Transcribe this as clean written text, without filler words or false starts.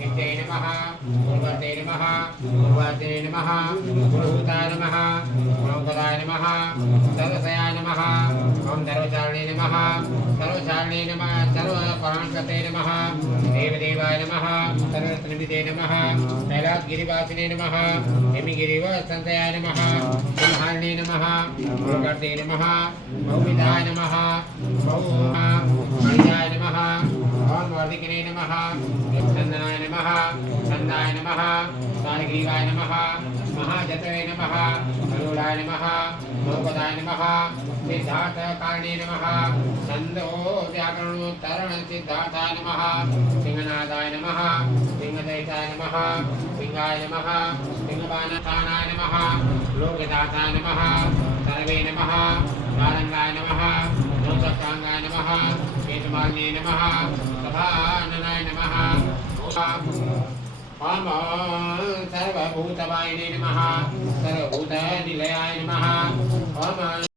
नित्यै नमः गुरुवर्ते नमः गुरुवर्ते नमः गुरुभूताय नमः गुरुपदाय नमः सर्वसयाय नमः ओम सर्वचारिणे नमः सर्वचारिणे नमः सर्वपराङ्गते नमः देवदेवाय नमः सर्वत्रनिधे नमः कैलासगिरिवासिने नमः हिमगिरिवसंतयाय नमः ब्रह्माण्डे नमः गुरुवर्ते नमः बहुविधाय नमः बहुमणिजाय नमः ओम वर्धिकिने नमः चंदनाय नमः चंदाय नमः सारग्रीवाय नमः महाजतवे नमः गरुडाय नमः मोपदाय नमः सिद्धार्थकारणे नमः छंदो व्याकरणोत्तरण सिद्धार्थाय नमः सिंहनादाय नमः सिंहदैताय नमः सिंहाय नमः सिंहबाणस्थानाय नमः लोकदाताय नमः सर्वे नमः नारंगाय नमः नौचक्रांगाय नमः केतुमालिने नमः सभाननाय नमः ओम सर्वभूतवाहिने नमः सर्वभूतनिलयाय नमः ओम